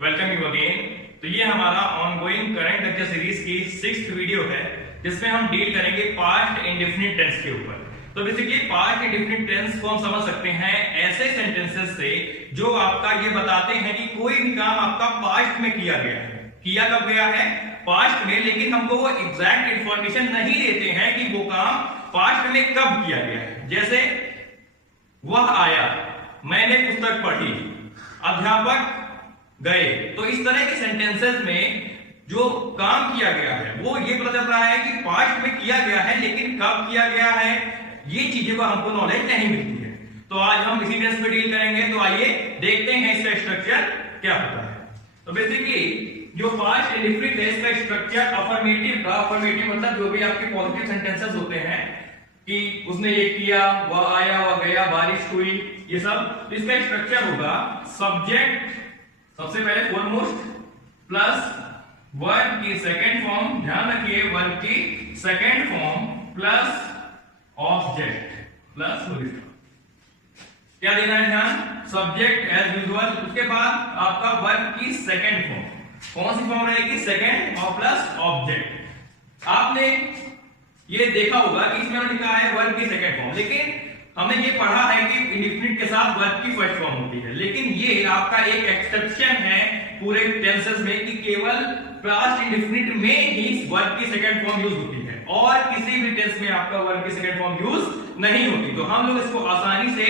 Welcome you again. तो ये हमारा ऑनगोइंग करंट लेक्चर सीरीज की 6th वीडियो है जिसमें हम डील करेंगे पास्ट इंडेफिनिट टेंस के ऊपर। तो बेसिकली पास्ट इंडेफिनिट टेंस को हम समझ सकते हैं ऐसे सेंटेंसेस से जो आपका ये बताते हैं कि कोई भी काम आपका पास्ट में किया गया है। किया कब गया है? पास्ट में, लेकिन हमको वो एग्जैक्ट इंफॉर्मेशन नहीं देते हैं कि वो काम पास्ट में कब किया गया है। जैसे वह आया, मैंने पुस्तक पढ़ी, अध्यापक गए। तो इस तरह के सेंटेंसेस में जो काम किया गया है वो ये पता चल रहा है कि पास्ट में किया गया है, लेकिन कब किया गया है ये चीजों का हमको नॉलेज नहीं मिलती है। तो आज हम इसी टेंस पे डील करेंगे। तो आइए देखते हैं इसका स्ट्रक्चर क्या होता है। तो बेसिकली जो पास्ट इंडेफिनिट टेंस का स्ट्रक्चर अफर्मेटिव मतलब जो भी आपके पॉजिटिव सेंटेंसेस होते हैं कि उसने ये किया, वह आया, वह गया, बारिश हुई, ये सब। इसका स्ट्रक्चर होगा सब्जेक्ट सबसे पहले फोरमोस्ट प्लस वर्ब की सेकंड फॉर्म, ध्यान रखिए वर्ब की second form plus object plus full stop. क्या देना है ध्यान? सब्जेक्ट एज यूजुअल, उसके बाद आपका वर्ब की सेकंड फॉर्म। कौन सी फॉर्म रहेगी? सेकंड और प्लस ऑब्जेक्ट। आपने ये देखा होगा कि इसमें लिखा है वर्ब की सेकंड फॉर्म, लेकिन हमने ये पढ़ा है कि इंडेफिनिट के साथ वर्ब की फर्स्ट फॉर्म होती है। लेकिन ये आपका एक एक्सेप्शन है पूरे टेंसेस में कि केवल पास्ट इंडेफिनिट में ही वर्ब की सेकंड फॉर्म यूज होती है और किसी भी टेंस में आपका वर्ब की सेकंड फॉर्म यूज नहीं होती। तो हम लोग इसको आसानी से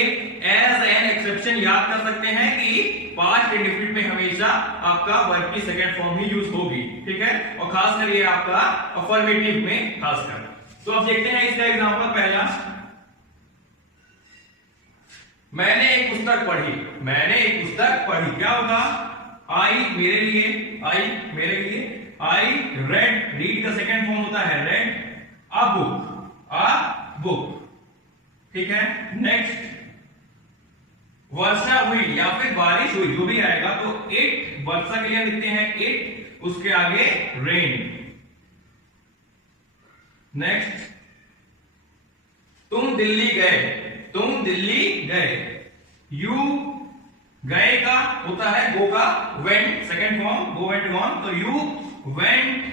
एज एन एक्सेप्शन याद कर सकते हैं कि पास्ट इंडेफिनिट में हमेशा आपका वर्ब की सेकंड फॉर्म ही यूज होगी, ठीक है। और खासकर ये आपका अफर्मेटिव में खासकर। तो अब देखते हैं इसका एग्जांपल पहला, मैंने एक पुस्तक पढ़ी। मैंने एक पुस्तक पढ़ी, क्या होगा? आई मेरे लिए, आई मेरे लिए, आई रेड, रीड का सेकंड फॉर्म होता है रेड, अ बुक, ठीक है। नेक्स्ट, वर्षा हुई या फिर बारिश हुई, जो भी आएगा तो इट, वर्षा के लिए लिखते हैं इट, उसके आगे रेन। नेक्स्ट, तुम दिल्ली गए, तुम दिल्ली गए, यू गए का होता है गो का went, second form go went gone, तो you went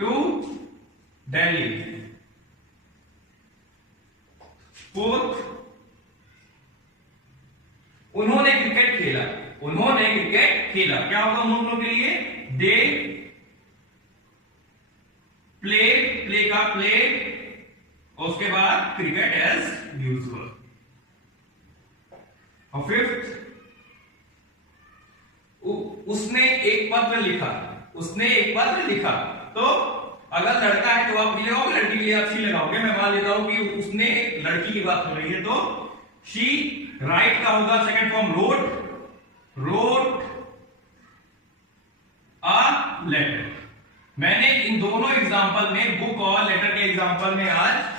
to Delhi. Fourth, उन्होंने क्रिकेट खेला, उन्होंने क्रिकेट खेला, क्या होगा उन लोगों के लिए? दे प्लेड, प्ले का प्लेड, और उसके बाद क्रिकेट एज यूजुअल। और फिफ्थ, उसने एक पत्र लिखा, उसने एक पत्र लिखा। तो अगर लड़का है तो आप लगाओगे, लड़की के लिए आप सी लगाओगे। मैं मान लेता हूं कि उसने लड़की की बात हो रही है तो शी राइट का होगा second form wrote a letter. मैंने इन दोनों एग्जांपल में, बुक और लेटर के एग्जांपल में आज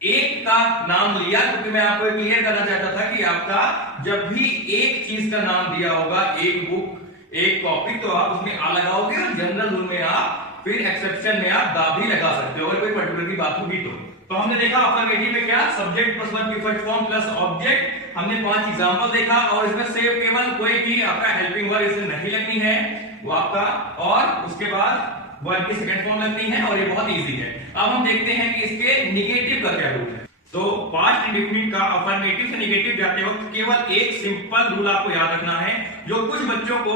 एक का नाम लिया क्योंकि मैं आपको क्लियर करना चाहता था कि आपका जब भी एक चीज का नाम दिया होगा, एक बुक एक कॉपी, तो आप उसमें आ लगाओगे और जनरल रूल में आप फिर एक्सेप्शन में आप दा भी लगा सकते हो अगर कोई पर्टिकुलर की बात होगी तो हमने देखा अफर्मेटिव में क्या, सब्जेक्ट प्लस वर्ब की फर्स्ट फॉर्म प्लस ऑब्जेक्ट। हमने 5 एग्जांपल देखा और इसमें से केवल कोई भी आपका हेल्पिंग वर्ब इसमें नहीं लगनी है वो आपका, और उसके बाद वर्ब की सेकंड फॉर्म लगती है और ये बहुत इजी है। अब हम देखते हैं कि इसके निगेटिव का क्या रूल है। तो पास्ट इंडेफिनिट का अफर्मेटिव से निगेटिव जाते वक्त केवल एक सिंपल रूल आपको याद रखना है जो कुछ बच्चों को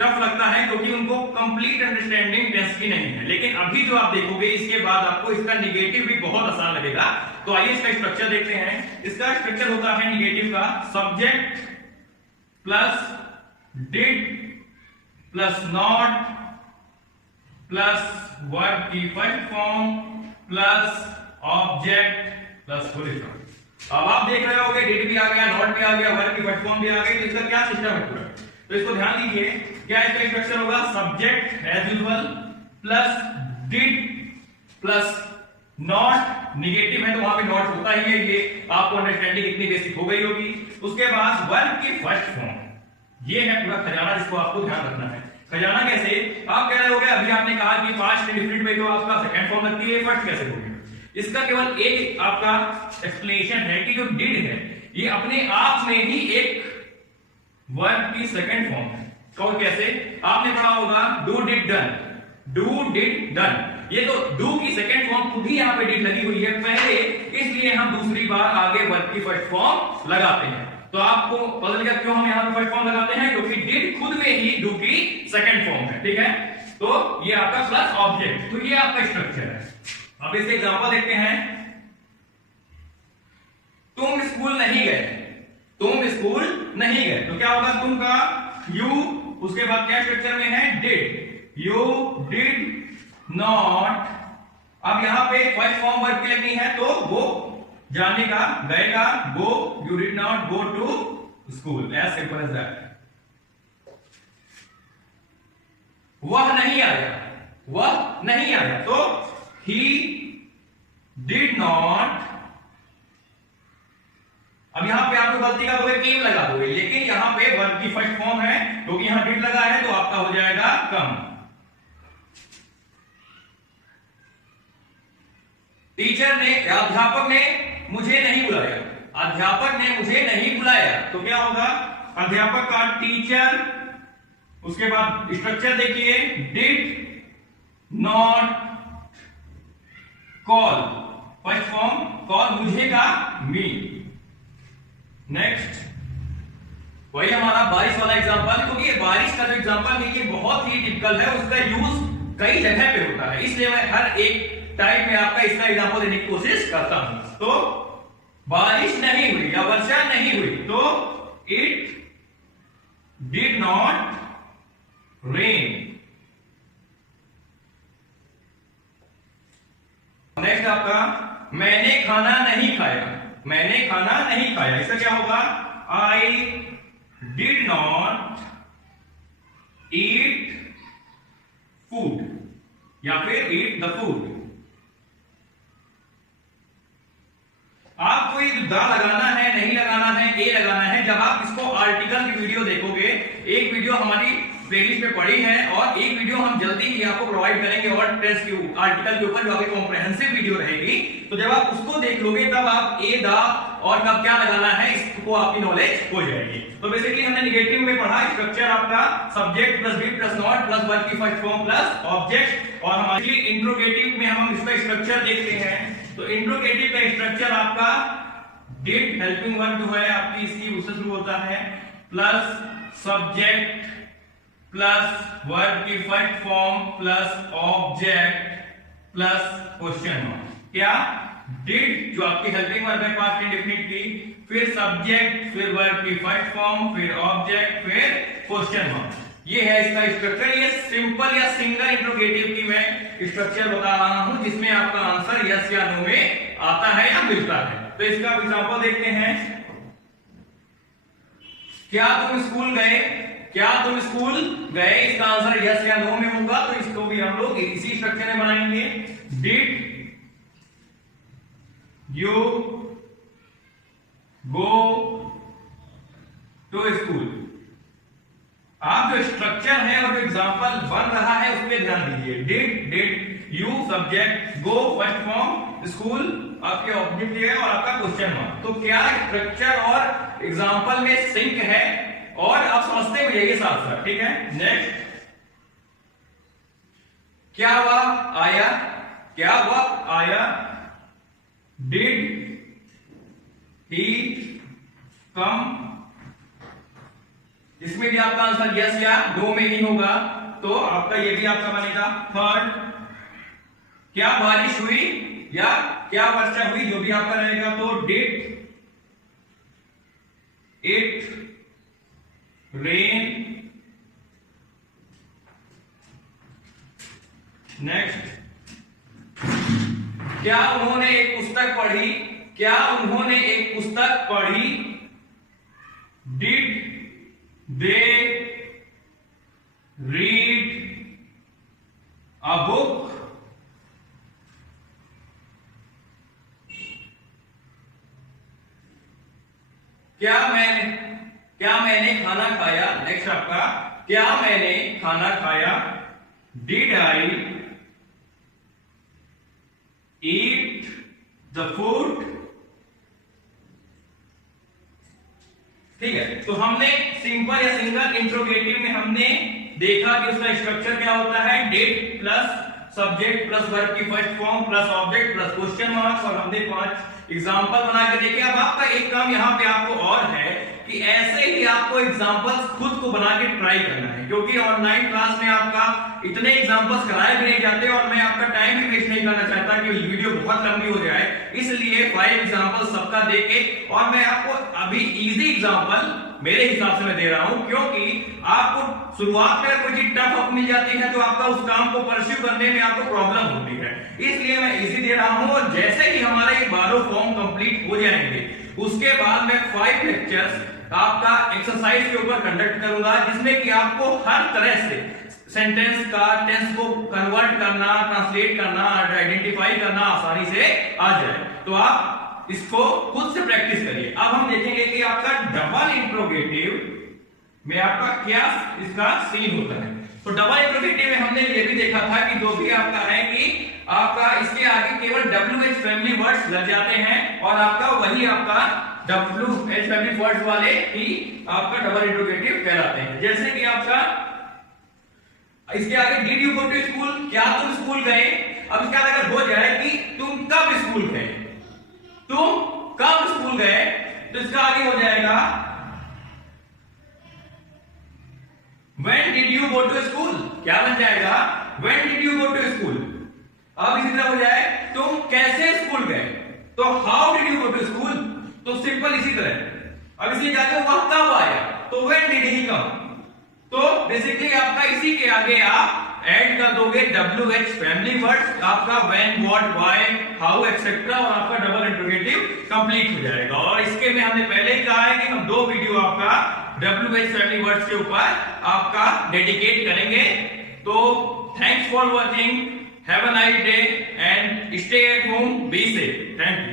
टफ लगता है क्योंकि उनको कंप्लीट अंडरस्टैंडिंग टेंस की नहीं है, लेकिन अभी जो आप देखोगे इसके बाद आपको इसका निगेटिव भी बहुत आसान लगेगा। तो आइए इसका स्ट्रक्चर देखते हैं। इसका स्ट्रक्चर होता है निगेटिव का subject plus did plus not plus verb की first form plus object plus full stop. अब आप देख रहे होंगे डिड भी आ गया, नॉट भी आ गया, वर्ब की फर्स्ट फॉर्म भी आ गई। तो इसका क्या सिस्टम है पूरा, तो इसको ध्यान दीजिए। क्या इसका स्ट्रक्चर होगा? Subject as usual plus did plus not, negative है तो वहां पे नॉट होता ही है, ये आपको अंडरस्टैंडिंग इतनी बेसिक हो गई होगी। उसके बाद वर्ब की फर्स्ट फॉर्म, ये है पूरा खजाना जिसको आपको ध्यान रखना है। खजाना कैसे? आप कह रहे होगे अभी आपने कहा कि पास्ट इंडेफिनिट में तो आपका सेकंड फॉर्म लगती है, फर्स्ट कैसे होगी? इसका केवल एक आपका एक्सप्लेनेशन है कि जो डिड है ये अपने आप में ही एक वर्ब की सेकंड फॉर्म है। कौन कैसे? आपने पढ़ा होगा do did done, do did done. ये तो डू की सेकंड फॉर्म खुद ही यहाँ पे डिड लगी हुई है पहले, इसलिए हम दूसरी बार आगे वर्ब की फर्स्ट फॉर्म लगाते हैं। तो आपको पता चल गया क्यों हम यहाँ पे फर्स्ट फॉर्म लगाते हैं, क्योंकि डिड खुद में ही डू की सेकंड फॉर्म है। ठीक है, तो ये आपका प्लस ऑब्जेक्ट, तो ये आपका स्ट्रक्चर है। अब इससे एग्जांपल देखते हैं। तुम स्कूल नहीं गए, तुम स्कूल नहीं गए, तो क्या होगा? तुम का यू, उसके बाद क्या स्ट्रक्चर में है? Did, you did not. अब यहां पे फर्स्ट फॉर्म वर्ब की लगनी है, तो वो जाने का, गए का, go, you did not go to school, as simple as that. वह नहीं आया, वह नहीं आया, तो ही डिड नॉट। अब यहां पे आपको गलती का दोगे, केम लगा दोगे, लेकिन यहां पे वर्ब की फर्स्ट फॉर्म है, क्योंकि यहां डिड लगा है, तो आपका हो जाएगा कम। टीचर ने, अध्यापक ने मुझे नहीं बुलाया, अध्यापक ने मुझे नहीं बुलाया, तो क्या होगा? अध्यापक का टीचर, उसके बाद स्ट्रक्चर देखिए, did not call, first form call मुझे का मी। नेक्स्ट वही हमारा बारिश वाला एग्जांपल, क्योंकि ये बारिश का जो एग्जांपल है ये बहुत ही टिपिकल है, उसका यूज कई जगह पे होता है, इसलिए मैं हर एक टाइप में आपका इसका एग्जांपल देने की कोशिश करता हूं। तो बारिश नहीं हुई या वर्षा नहीं हुई, तो it did not rain. Next आपका मैंने खाना नहीं खाया, मैंने खाना नहीं खाया, इसका क्या होगा? I did not eat food, या फिर ईट द फूड। आपको ये दा लगाना है, नहीं लगाना है, ए लगाना है। जब आप इसको आर्टिकल की वीडियो देखोगे, एक वीडियो हमारी प्लेलिस्ट में पड़ी है और एक वीडियो हम जल्दी ही आपको प्रोवाइड करेंगे और टेस्ट के आर्टिकल के ऊपर जो आपकी कॉम्प्रिहेंसिव वीडियो रहेगी, तो जब आप उसको देख लोगे तब आप ए, दा और कब क्या लगाना है इसको आपकी नॉलेज हो जाएगी। तो बेसिकली हमने निगेटिव में पढ़ा स्ट्रक्चर आपका subject plus be plus not plus verb की फर्स्ट फॉर्म प्लस ऑब्जेक्ट, और हमारी इंट्रोगेटिव में हम इसका स्ट्रक्चर देखते हैं। तो इंट्रोगेटिव का स्ट्रक्चर आपका डिड हेल्पिंग वर्ब जो है आपकी इसकी उससे शुरू होता है, प्लस सब्जेक्ट प्लस वर्ब की first form plus object plus question mark. क्या? डिड जो आपकी हेल्पिंग वर्ब है पास्ट इंडेफिनिट की, फिर सब्जेक्ट, फिर वर्ब की फर्स्ट फॉर्म, फिर ऑब्जेक्ट, फिर क्वेश्चन मार्क। ये है इसका स्ट्रक्चर। ये सिंपल या सिंगल इंट्रोगेटिव की मैं स्ट्रक्चर बता रहा हूं जिसमें आपका आंसर यस या नो में आता है या मिलता है। तो इसका एग्जांपल देखते हैं। क्या तुम स्कूल गए? क्या तुम स्कूल गए? इसका आंसर यस या नो में होगा, तो इसको भी हम लोग इसी स्ट्रक्चर में बनाएंगे। Did you go to school? आप जो स्ट्रक्चर है और जो एग्जांपल बन रहा है उस पर ध्यान दीजिए। Did you subject, go first form, school आपके ऑब्जेक्ट है और आपका क्वेश्चन मार्क। तो क्या स्ट्रक्चर और एग्जांपल में सिंक है और आप समझते हुए जाइए साथ साथ, ठीक है। नेक्स्ट, क्या हुआ? आया। क्या हुआ? आया। डिड ही कम? इसमें भी आपका आंसर यस या नो में ही होगा, तो आपका ये भी आपका बनेगा। थर्ड, क्या बारिश हुई या क्या वर्षा हुई, जो भी आपका रहेगा, तो डिड इट रेन? नेक्स्ट, क्या उन्होंने एक पुस्तक पढ़ी? क्या उन्होंने एक पुस्तक पढ़ी? Did they read a book? क्या मैंने खाना खाया? नेक्स्ट आपका, क्या मैंने खाना खाया? Did I eat the food? ठीक है, तो हमने सिंपल या सिंगल इंट्रोगेटिव में हमने देखा कि उसका स्ट्रक्चर क्या होता है, did plus subject plus verb की first form plus object plus question marks, और हमने 5 एग्जांपल बना के देखे। अब आपका एक काम यहाँ पे आपको और है कि ऐसे ही आपको एग्जांपल्स खुद को बना के ट्राई करना है, क्योंकि ऑनलाइन क्लास में आपका इतने एग्जांपल्स कराए भी नहीं जाते और मैं आपका टाइम भी वेस्ट नहीं करना चाहता कि वीडियो बहुत लंबी हो जाए, इसलिए 5 एग्जांपल सबका देके और मैं आपको अभी इजी एग्जांपल मेरे हिसाब से मैं दे रहा हूं, क्योंकि आपको शुरुआत में कोई चीज टफ मिल जाती है तो आपका उस काम को परस्यू करने में आपको प्रॉब्लम होती है, इसलिए मैं इजी दे रहा हूं। और जैसे ही हमारे 12 फॉर्म कंप्लीट हो जाएंगे उसके बाद मैं 5 लेक्चर्स आपका एक्सरसाइज के ऊपर कंडक्ट करूंगा, जिसमें कि आपको हर तरह से सेंटेंस का टेंस को कन्वर्ट करना, ट्रांसलेट करना, आइडेंटिफाई करना आसानी से आ जाए। तो आप इसको खुद से प्रैक्टिस करिए। अब हम देखेंगे कि आपका डबल इंट्रोगेटिव में आपका क्या इसका सीन होता है। तो डबल इंट्रोगेटिव में हमने ये भी देखा था कि जो भी आपका है कि आपका इसके आगे केवल WH फैमिली वर्ड्स लग जाते हैं और आपका वही आपका WH फैमिली वर्ड्स वाले ही आपका डबल इंट्रोगेटिव कहलाते हैं। जैसे कि आपका इसके आगे did you go to school, क्या तुम स्कूल गए। अब इसका अगर हो जाए कि तुम कब स्कूल गए, तुम कब स्कूल गए, तो इसका आगे हो जाएगा When did you go to school, क्या बन जाएगा When did you go to school। अब इसी तरह हो जाए तुम कैसे स्कूल गए, तो How did you go to school, तो सिंपल इसी तरह। अब इसलिए जाते वह कब आया, तो When did he come। तो बेसिकली आपका इसी के आगे आप ऐड कर दोगे WH फैमिली वर्ड्स, आपका when, what, why, how, etc. और आपका डबल इंट्रोगेटिव कंप्लीट हो जाएगा। और इसके में हमने पहले ही कहा है कि हम 2 वीडियो आपका WH फैमिली वर्ड्स के ऊपर आपका डेडिकेट करेंगे। तो thanks for watching, have a nice day and stay at home, be safe. Thank you.